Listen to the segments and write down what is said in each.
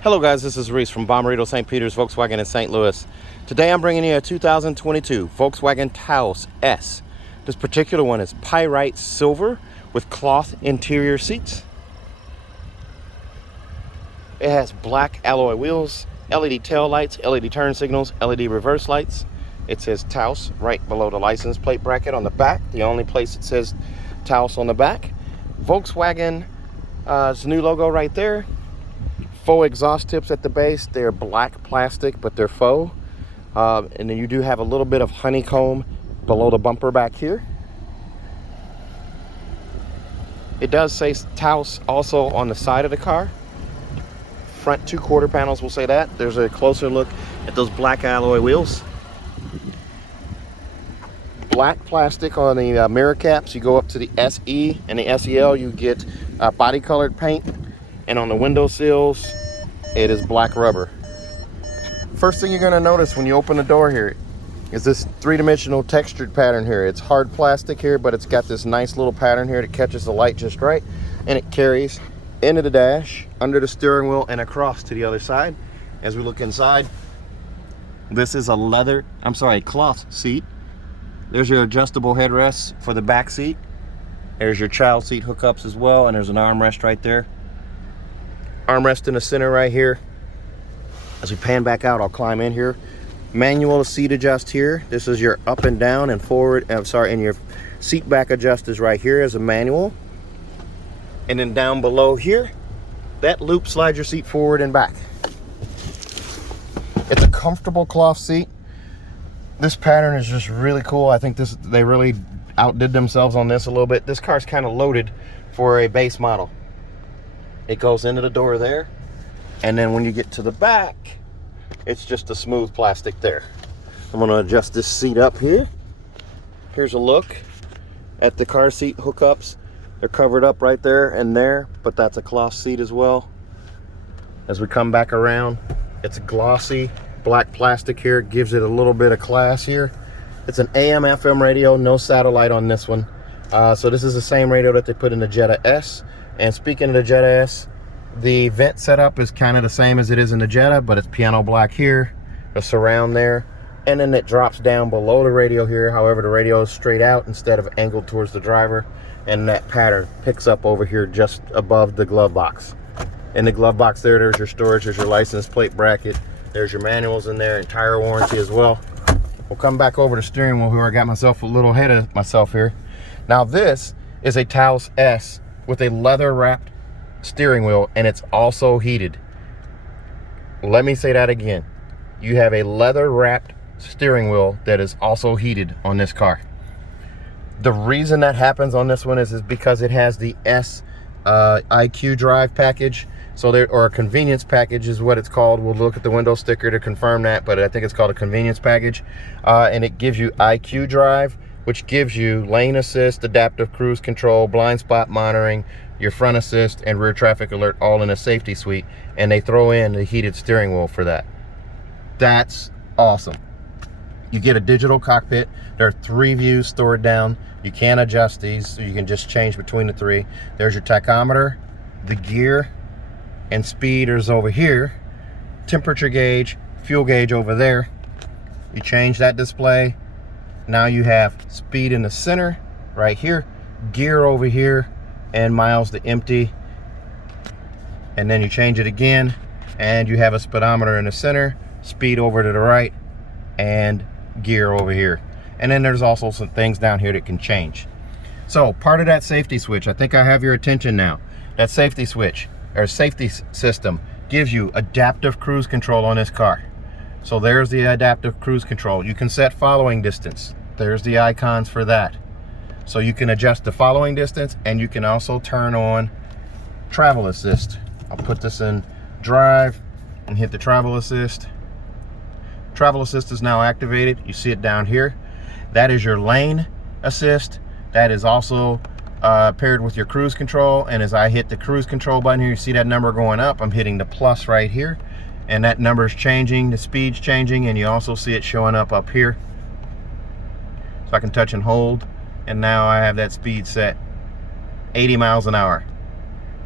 Hello guys, this is Reese from Bommarito St. Peter's Volkswagen in St. Louis. Today I'm bringing you a 2022 Volkswagen Taos S. This particular one is pyrite silver with cloth interior seats. It has black alloy wheels, LED tail lights, LED turn signals, LED reverse lights. It says Taos right below the license plate bracket on the back. The only place it says Taos on the back. Volkswagen's new logo right there. Faux exhaust tips at the base. They're black plastic, but they're faux. And then you do have a little bit of honeycomb below the bumper back here. It does say Taos also on the side of the car. Front 2 quarter panels will say that. There's a closer look at those black alloy wheels. Black plastic on the mirror caps. You go up to the SE and the SEL, you get body colored paint. And on the window sills, it is black rubber. First thing you're gonna notice when you open the door here is this 3-dimensional textured pattern here. It's hard plastic here, but it's got this nice little pattern here that catches the light just right. And it carries into the dash, under the steering wheel, and across to the other side. As we look inside, this is a cloth seat. There's your adjustable headrests for the back seat. There's your child seat hookups as well, and there's an armrest right there. Armrest in the center right here. As we pan back out, I'll climb in here. Manual seat adjust here. This is your up and down and forward. And your seat back adjust is right here as a manual. And then down below here, that loop slides your seat forward and back. It's a comfortable cloth seat. This pattern is just really cool. I think they really outdid themselves on this a little bit. This car's kind of loaded for a base model. It goes into the door there, and then when you get to the back, it's just a smooth plastic there. I'm going to adjust this seat up here. Here's a look at the car seat hookups. They're covered up right there and there, but that's a cloth seat as well. As we come back around, it's a glossy black plastic here. It gives it a little bit of class here. It's an AM/FM radio, no satellite on this one. So this is the same radio that they put in the Jetta S. And speaking of the Jetta S, the vent setup is kind of the same as it is in the Jetta, but it's piano black here, a surround there, and then it drops down below the radio here. However, the radio is straight out instead of angled towards the driver, and that pattern picks up over here just above the glove box. In the glove box there's your storage, there's your license plate bracket, there's your manuals in there, and tire warranty as well. We'll come back over to steering wheel here. I got myself a little ahead of myself here. Now this is a Taos S with a leather wrapped steering wheel, and it's also heated. Let me say that again. You have a leather wrapped steering wheel that is also heated on this car. The reason that happens on this one is because it has the S IQ drive package. So or a convenience package is what it's called. We'll look at the window sticker to confirm that, but I think it's called a convenience package. And it gives you IQ drive, which gives you lane assist, adaptive cruise control, blind spot monitoring, your front assist, and rear traffic alert, all in a safety suite. And they throw in the heated steering wheel for that. That's awesome. You get a digital cockpit. There are 3 views stored down. You can adjust these, so you can just change between the 3. There's your tachometer, the gear, and speed is over here. Temperature gauge, fuel gauge over there. You change that display. Now you have speed in the center right here, gear over here, and miles to empty. And then you change it again, and you have a speedometer in the center, speed over to the right, and gear over here. And then there's also some things down here that can change. So part of that safety switch, I think I have your attention now. That safety switch, or safety system, gives you adaptive cruise control on this car. So there's the adaptive cruise control. You can set following distance. There's the icons for that. So you can adjust the following distance, and you can also turn on travel assist. I'll put this in drive and hit the travel assist. Travel assist is now activated. You see it down here. That is your lane assist. That is also paired with your cruise control. And as I hit the cruise control button here, you see that number going up. I'm hitting the plus right here, and that number is changing, the speed's changing, and you also see it showing up here. So I can touch and hold, and now I have that speed set 80 miles an hour.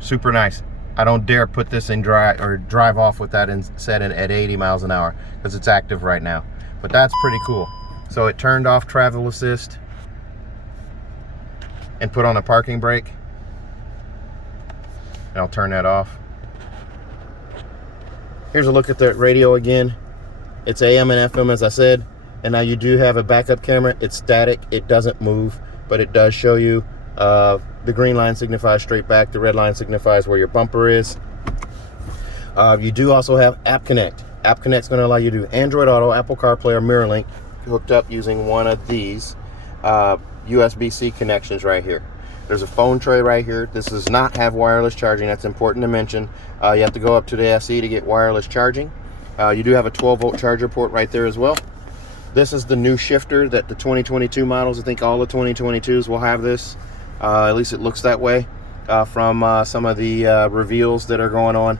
Super nice. I don't dare put this in drive off with that and set it at 80 miles an hour because it's active right now. But that's pretty cool. So it turned off travel assist and put on a parking brake. And I'll turn that off. Here's a look at the radio again. It's AM and FM, as I said. And now you do have a backup camera. It's static, it doesn't move, but it does show you the green line signifies straight back, the red line signifies where your bumper is. You do also have App Connect. App Connect's going to allow you to do Android Auto, Apple CarPlay, or MirrorLink hooked up using one of these USB-C connections right here. There's a phone tray right here. This does not have wireless charging. That's important to mention. You have to go up to the SE to get wireless charging. You do have a 12-volt charger port right there as well. This is the new shifter that the 2022 models, I think all the 2022s will have this. At least it looks that way from some of the reveals that are going on.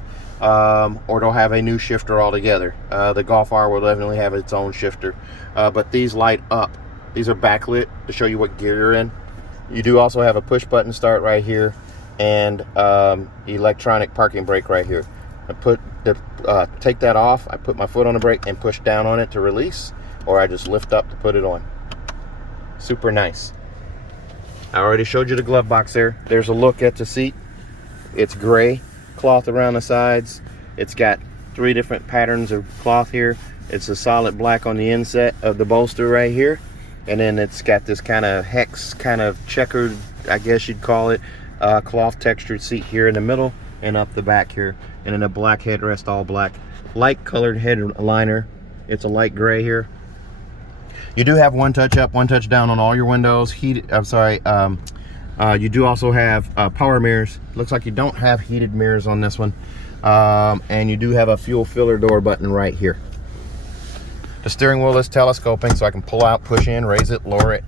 Or they'll have a new shifter altogether. The Golf R will definitely have its own shifter. But these light up. These are backlit to show you what gear you're in. You do also have a push button start right here and electronic parking brake right here. I take that off, I put my foot on the brake and push down on it to release, or I just lift up to put it on. Super nice. I already showed you the glove box there. There's a look at the seat. It's gray cloth around the sides. It's got 3 different patterns of cloth here. It's a solid black on the inset of the bolster right here. And then it's got this kind of hex, kind of checkered, I guess you'd call it, cloth textured seat here in the middle and up the back here. And then a black headrest, all black. Light colored headliner. It's a light gray here. You do have one touch up, one touch down on all your windows. You do also have power mirrors. Looks like you don't have heated mirrors on this one. And you do have a fuel filler door button right here. The steering wheel is telescoping, so I can pull out, push in, raise it, lower it.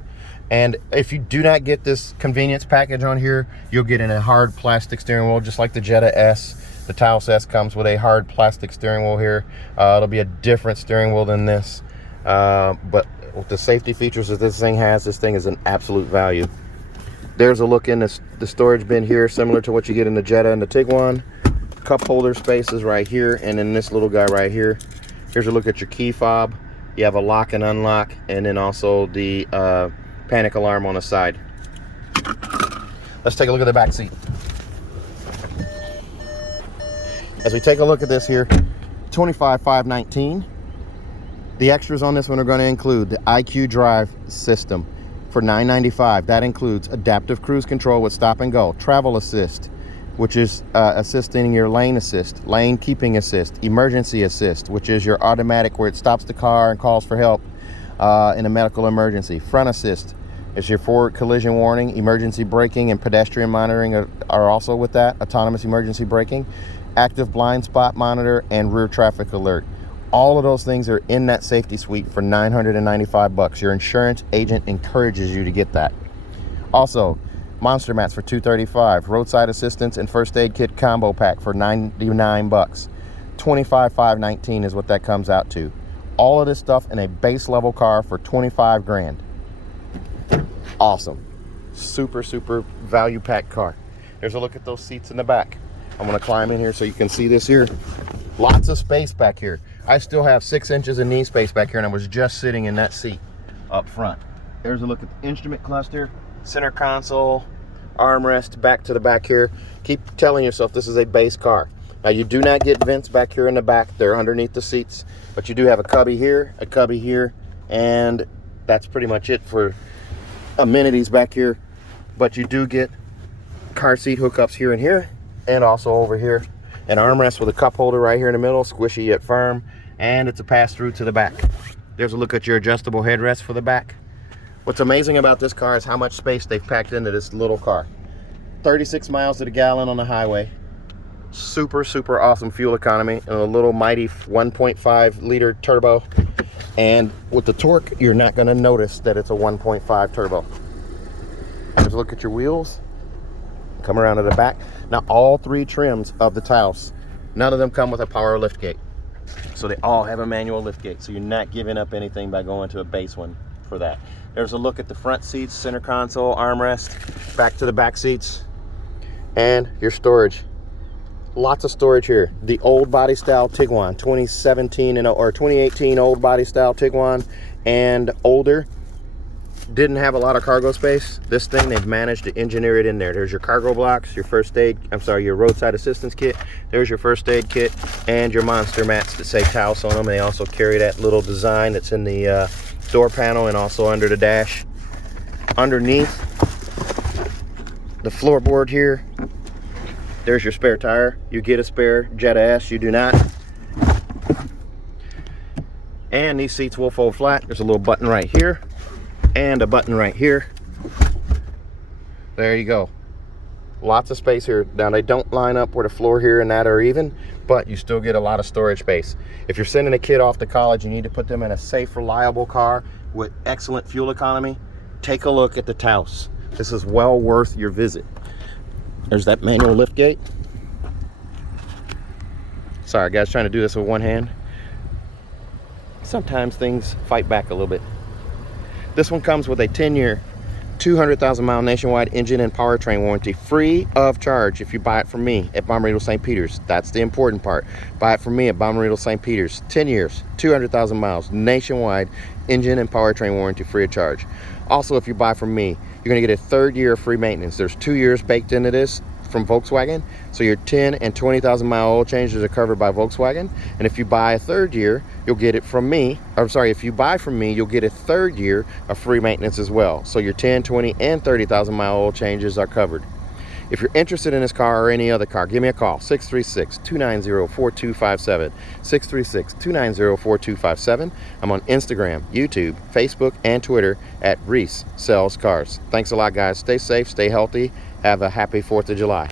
And if you do not get this convenience package on here, you'll get in a hard plastic steering wheel, just like the Jetta S. The Taos S comes with a hard plastic steering wheel here. It'll be a different steering wheel than this. But with the safety features that this thing has, this thing is an absolute value. There's a look in the storage bin here, similar to what you get in the Jetta and the Tiguan. Cup holder spaces right here, and then this little guy right here. Here's a look at your key fob. You have a lock and unlock, and then also the panic alarm on the side. Let's take a look at the back seat. As we take a look at this here, $25,519. The extras on this one are going to include the IQ Drive system for $995. That includes adaptive cruise control with stop and go, travel assist, which is assisting your lane assist, lane keeping assist, emergency assist, which is your automatic where it stops the car and calls for help in a medical emergency. Front assist is your forward collision warning, emergency braking and pedestrian monitoring are also with that, autonomous emergency braking, active blind spot monitor, and rear traffic alert. All of those things are in that safety suite for $995. Your insurance agent encourages you to get that. Also, monster mats for $235, roadside assistance and first aid kit combo pack for $99. $25,519 is what that comes out to. All of this stuff in a base level car for $25 grand. Awesome. Super value packed car. Here's a look at those seats in the back. I'm going to climb in here so you can see this here. Lots of space back here. I still have 6 inches of knee space back here, and I was just sitting in that seat up front. There's a look at the instrument cluster, center console, armrest back to the back here. Keep telling yourself this is a base car. Now you do not get vents back here in the back. They're underneath the seats, but you do have a cubby here, and that's pretty much it for amenities back here. But you do get car seat hookups here and here, and also over here. An armrest with a cup holder right here in the middle, squishy yet firm, and it's a pass-through to the back. There's a look at your adjustable headrest for the back. What's amazing about this car is how much space they've packed into this little car. 36 miles to the gallon on the highway. Super awesome fuel economy, and a little mighty 1.5 liter turbo. And with the torque, you're not going to notice that it's a 1.5 turbo. There's a look at your wheels. Come around to the back. Now all 3 trims of the Taos, none of them come with a power liftgate. So they all have a manual liftgate. So you're not giving up anything by going to a base one for that. There's a look at the front seats, center console, armrest, back to the back seats, and your storage. Lots of storage here. The old body style Tiguan, 2017 or 2018 old body style Tiguan and older, didn't have a lot of cargo space. This thing, they've managed to engineer it in there. There's your cargo blocks, your first aid, your roadside assistance kit. There's your first aid kit and your monster mats that say Taos on them. And they also carry that little design that's in the door panel and also under the dash. Underneath the floorboard here, there's your spare tire. You get a spare Jetta S, you do not. And these seats will fold flat. There's a little button right here and a button right here. There you go. Lots of space here. Now they don't line up where the floor here and that are even, but you still get a lot of storage space. If you're sending a kid off to college, you need to put them in a safe, reliable car with excellent fuel economy. Take a look at the Taos. This is well worth your visit. There's that manual lift gate. Sorry guys, trying to do this with one hand. Sometimes things fight back a little bit. This one comes with a 10-year, 200,000 mile nationwide engine and powertrain warranty, free of charge if you buy it from me at Bommarito St. Peter's. That's the important part. Buy it from me at Bommarito St. Peter's. 10 years, 200,000 miles, nationwide engine and powertrain warranty, free of charge. Also, if you buy from me, you're going to get a 3rd year of free maintenance. There's 2 years baked into this from Volkswagen, so your 10 and 20,000 mile oil changes are covered by Volkswagen. And if you buy a 3rd year, you'll get it from me. If you buy from me, you'll get a 3rd year of free maintenance as well. So your 10, 20, and 30,000 mile oil changes are covered. If you're interested in this car or any other car, give me a call, 636-290-4257, 636-290-4257. I'm on Instagram, YouTube, Facebook, and Twitter at Reese Sells Cars. Thanks a lot, guys. Stay safe, stay healthy. Have a happy 4th of July.